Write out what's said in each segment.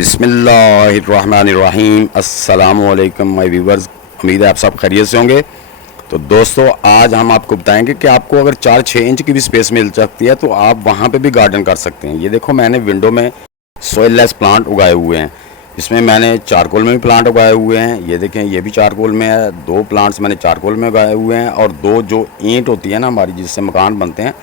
बिस्मिल्लाहिर्रहमानिर्रहीम। अस्सलामुअलैकुम my viewers, उम्मीद है आप सब खैरियत से होंगे। तो दोस्तों, आज हम आपको बताएंगे कि आपको अगर 4-6 इंच की भी स्पेस मिल सकती है तो आप वहाँ पे भी गार्डन कर सकते हैं। ये देखो, मैंने विंडो में सॉइल लेस प्लांट उगाए हुए हैं। इसमें मैंने चारकोल में भी प्लांट उगाए हुए हैं। ये देखें, ये भी चारकोल में है। 2 प्लांट्स मैंने चारकोल में उगाए हुए हैं और 2 जो ईंट होती है ना हमारी, जिससे मकान बनते हैं,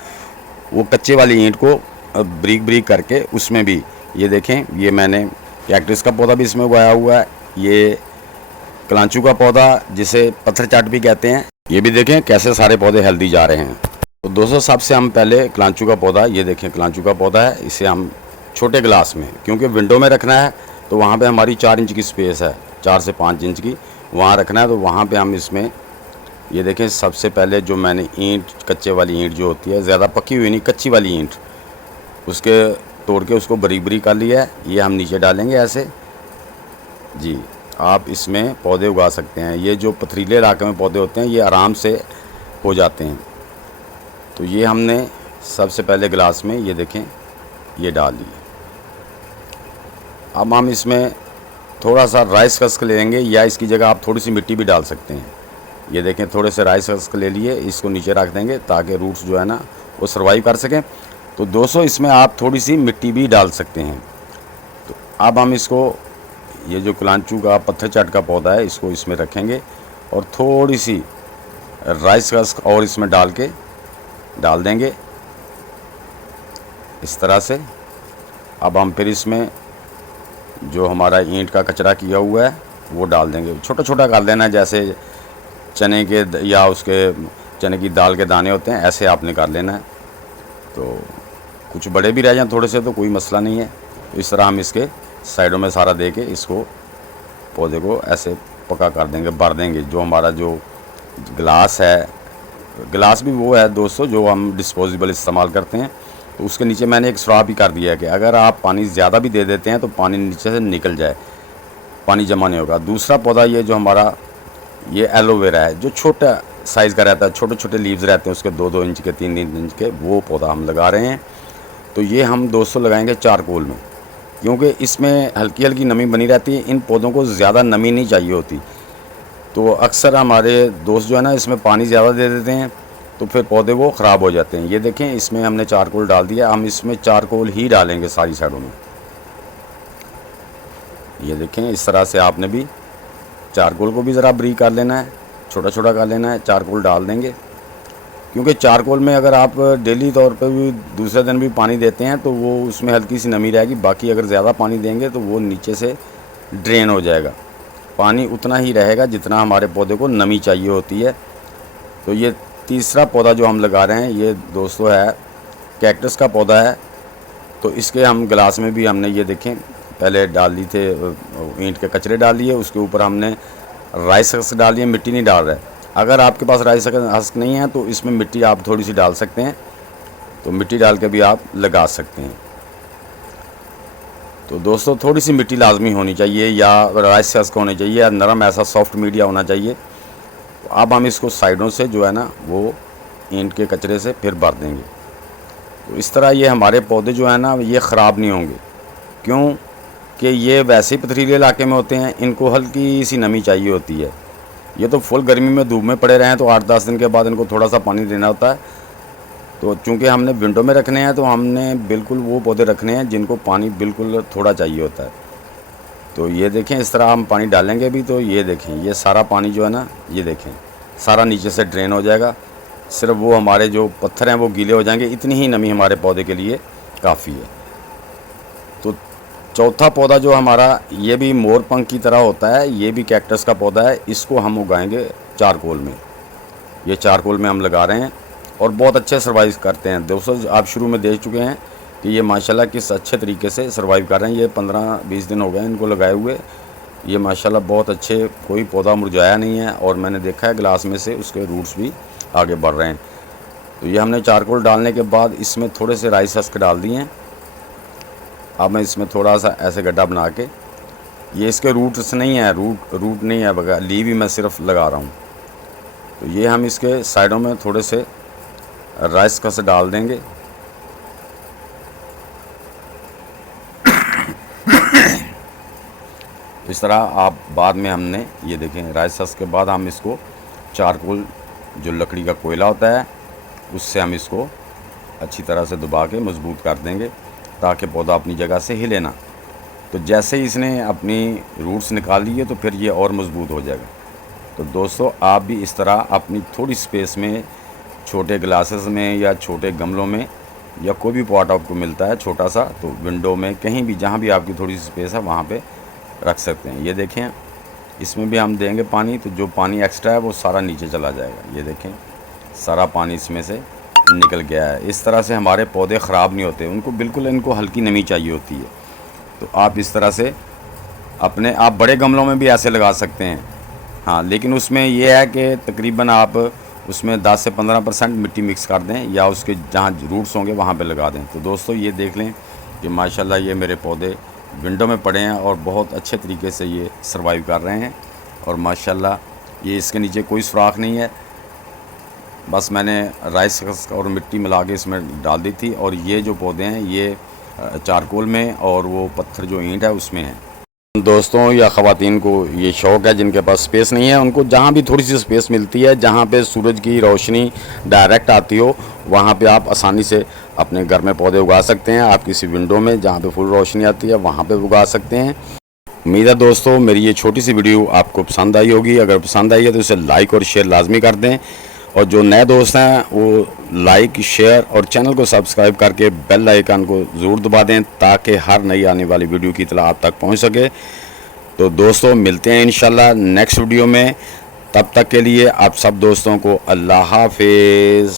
वो कच्चे वाली ईंट को ब्रीक ब्रीक करके उसमें भी, ये देखें, ये मैंने कैक्टस का पौधा भी इसमें उगाया हुआ है। ये कलांचू का पौधा, जिसे पत्थर चाट भी कहते हैं, ये भी देखें कैसे सारे पौधे हेल्दी जा रहे हैं। तो दोस्तों, सबसे हम पहले कलांचू का पौधा, ये देखें कलांचू का पौधा है। इसे हम छोटे गिलास में, क्योंकि विंडो में रखना है तो वहाँ पे हमारी 4 इंच की स्पेस है, 4 से 5 इंच की वहाँ रखना है। तो वहाँ पे हम इसमें, ये देखें, सबसे पहले जो मैंने ईंट, कच्चे वाली ईंट जो होती है, ज़्यादा पकी हुई नहीं, कच्ची वाली ईंट, उसके तोड़ के उसको बरीक बरीक कर लिया है। ये हम नीचे डालेंगे ऐसे। जी, आप इसमें पौधे उगा सकते हैं। ये जो पथरीले इलाके में पौधे होते हैं, ये आराम से हो जाते हैं। तो ये हमने सबसे पहले गिलास में, ये देखें, ये डाल लिए। अब हम इसमें थोड़ा सा राइस हस्क लेंगे, या इसकी जगह आप थोड़ी सी मिट्टी भी डाल सकते हैं। ये देखें, थोड़े से राइस हस्क ले लिए, इसको नीचे रख देंगे ताकि रूट्स जो है ना वो सर्वाइव कर सकें। तो दोस्तों, इसमें आप थोड़ी सी मिट्टी भी डाल सकते हैं। तो अब हम इसको, ये जो कलांचू का पत्थर चाट का पौधा है, इसको इसमें रखेंगे और थोड़ी सी राइस हस्क और इसमें डाल देंगे इस तरह से। अब हम फिर इसमें जो हमारा ईंट का कचरा किया हुआ है वो डाल देंगे। छोटा छोटा कर देना है, जैसे चने के या उसके चने की दाल के दाने होते हैं, ऐसे आपने कर लेना है। तो कुछ बड़े भी रह जाएं थोड़े से तो कोई मसला नहीं है। तो इस तरह हम इसके साइडों में सारा दे के इसको, पौधे को ऐसे पका कर देंगे, भर देंगे। जो हमारा जो गिलास है, गिलास भी वो है दोस्तों जो हम डिस्पोजेबल इस्तेमाल करते हैं, तो उसके नीचे मैंने एक सुराख भी कर दिया है कि अगर आप पानी ज़्यादा भी दे देते हैं तो पानी नीचे से निकल जाए, पानी जमा नहीं होगा। दूसरा पौधा, ये जो हमारा ये एलोवेरा है, जो छोटा साइज़ का रहता है, छोटे छोटे लीव्स रहते हैं उसके, 2-2 इंच के, 3-3 इंच के, वो पौधा हम लगा रहे हैं। तो ये हम दोस्तों लगाएंगे चारकोल में, क्योंकि इसमें हल्की हल्की नमी बनी रहती है। इन पौधों को ज़्यादा नमी नहीं चाहिए होती। तो अक्सर हमारे दोस्त जो है ना, इसमें पानी ज़्यादा दे देते हैं तो फिर पौधे वो ख़राब हो जाते हैं। ये देखें, इसमें हमने चारकोल डाल दिया। हम इसमें चारकोल ही डालेंगे सारी साइडों में। ये देखें, इस तरह से आपने भी चारकोल को भी ज़रा ब्रीक कर लेना है, छोटा छोटा कर लेना है, चारकोल डाल देंगे। क्योंकि चारकोल में अगर आप डेली तौर पे भी दूसरे दिन भी पानी देते हैं तो वो उसमें हल्की सी नमी रहेगी। बाकी अगर ज़्यादा पानी देंगे तो वो नीचे से ड्रेन हो जाएगा। पानी उतना ही रहेगा जितना हमारे पौधे को नमी चाहिए होती है। तो ये तीसरा पौधा जो हम लगा रहे हैं, ये दोस्तों है कैक्टस का पौधा है। तो इसके हम गिलास में भी हमने, ये देखें, पहले डाल दी थे, ईंट के कचरे डाल लिए, उसके ऊपर हमने राइस हस्क डाल दिए, मिट्टी नहीं डाल रहे। अगर आपके पास राइस हस्क नहीं है तो इसमें मिट्टी आप थोड़ी सी डाल सकते हैं। तो मिट्टी डाल के भी आप लगा सकते हैं। तो दोस्तों, थोड़ी सी मिट्टी लाजमी होनी चाहिए, या राइस हस्क होनी चाहिए, या नरम ऐसा सॉफ्ट मीडिया होना चाहिए। तो अब हम इसको साइडों से जो है ना वो ईंट के कचरे से फिर भर देंगे। तो इस तरह ये हमारे पौधे जो है ना ये ख़राब नहीं होंगे, क्यों कि ये वैसे ही पथरीले इलाके में होते हैं, इनको हल्की सी नमी चाहिए होती है। ये तो फुल गर्मी में धूप में पड़े रहे हैं तो 8-10 दिन के बाद इनको थोड़ा सा पानी देना होता है। तो चूँकि हमने विंडो में रखने हैं तो हमने बिल्कुल वो पौधे रखने हैं जिनको पानी बिल्कुल थोड़ा चाहिए होता है। तो ये देखें, इस तरह हम पानी डालेंगे भी तो ये देखें, ये सारा पानी जो है ना, ये देखें, सारा नीचे से ड्रेन हो जाएगा। सिर्फ वो हमारे जो पत्थर हैं वो गीले हो जाएंगे। इतनी ही नमी हमारे पौधे के लिए काफ़ी है। तो चौथा पौधा जो हमारा, ये भी मोर पंख की तरह होता है, ये भी कैक्टस का पौधा है। इसको हम उगाएंगे चारकोल में। ये चारकोल में हम लगा रहे हैं और बहुत अच्छे सर्वाइव करते हैं। दोस्तों, आप शुरू में देख चुके हैं कि ये माशाल्लाह किस अच्छे तरीके से सर्वाइव कर रहे हैं। ये 15-20 दिन हो गए इनको लगाए हुए। ये माशाल्लाह बहुत अच्छे, कोई पौधा मुरझाया नहीं है, और मैंने देखा है गिलास में से उसके रूट्स भी आगे बढ़ रहे हैं। तो ये हमने चारकोल डालने के बाद इसमें थोड़े से राइस हस्क डाल दिए हैं। अब मैं इसमें थोड़ा सा ऐसे गड्ढा बना के, ये इसके रूट्स नहीं है, रूट नहीं है, बगैर लीव ही मैं सिर्फ लगा रहा हूँ। तो ये हम इसके साइडों में थोड़े से राइस का से डाल देंगे। इस तरह आप बाद में हमने ये देखें राइस हस्क के बाद हम इसको चारकोल जो लकड़ी का कोयला होता है उससे हम इसको अच्छी तरह से दबा के मजबूत कर देंगे ताकि पौधा अपनी जगह से हिले ना। तो जैसे ही इसने अपनी रूट्स निकाल ली है तो फिर ये और मजबूत हो जाएगा। तो दोस्तों आप भी इस तरह अपनी थोड़ी स्पेस में छोटे ग्लासेस में या छोटे गमलों में या कोई भी पॉट आपको मिलता है छोटा सा, तो विंडो में कहीं भी जहाँ भी आपकी थोड़ी सी स्पेस है वहाँ पे रख सकते हैं। ये देखें इसमें भी हम देंगे पानी, तो जो पानी एक्स्ट्रा है वो सारा नीचे चला जाएगा। ये देखें सारा पानी इसमें से निकल गया है। इस तरह से हमारे पौधे ख़राब नहीं होते, उनको बिल्कुल इनको हल्की नमी चाहिए होती है। तो आप इस तरह से अपने आप बड़े गमलों में भी ऐसे लगा सकते हैं। हाँ, लेकिन उसमें यह है कि तकरीबन आप उसमें 10 से 15% मिट्टी मिक्स कर दें या उसके जहाँ रूट्स होंगे वहाँ पे लगा दें। तो दोस्तों ये देख लें कि माशाल्लाह ये मेरे पौधे विंडो में पड़े हैं और बहुत अच्छे तरीके से ये सर्वाइव कर रहे हैं। और माशाल्लाह ये इसके नीचे कोई सुराख नहीं है, बस मैंने राइस हस्क और मिट्टी मिला के इसमें डाल दी थी। और ये जो पौधे हैं ये चारकोल में और वो पत्थर जो ईंट है उसमें है। दोस्तों या ख़वातीन को ये शौक़ है जिनके पास स्पेस नहीं है, उनको जहाँ भी थोड़ी सी स्पेस मिलती है जहाँ पे सूरज की रोशनी डायरेक्ट आती हो वहाँ पे आप आसानी से अपने घर में पौधे उगा सकते हैं। आप किसी विंडो में जहाँ पे फुल रोशनी आती है वहाँ पे उगा सकते हैं। उम्मीद है दोस्तों मेरी ये छोटी सी वीडियो आपको पसंद आई होगी। अगर पसंद आई है तो इसे लाइक और शेयर लाजमी कर दें। और जो नए दोस्त हैं वो लाइक शेयर और चैनल को सब्सक्राइब करके बेल आइकन को ज़रूर दबा दें ताकि हर नई आने वाली वीडियो की इत्तला आप तक पहुंच सके। तो दोस्तों मिलते हैं इंशाल्लाह नेक्स्ट वीडियो में। तब तक के लिए आप सब दोस्तों को अल्लाह हाफिज़।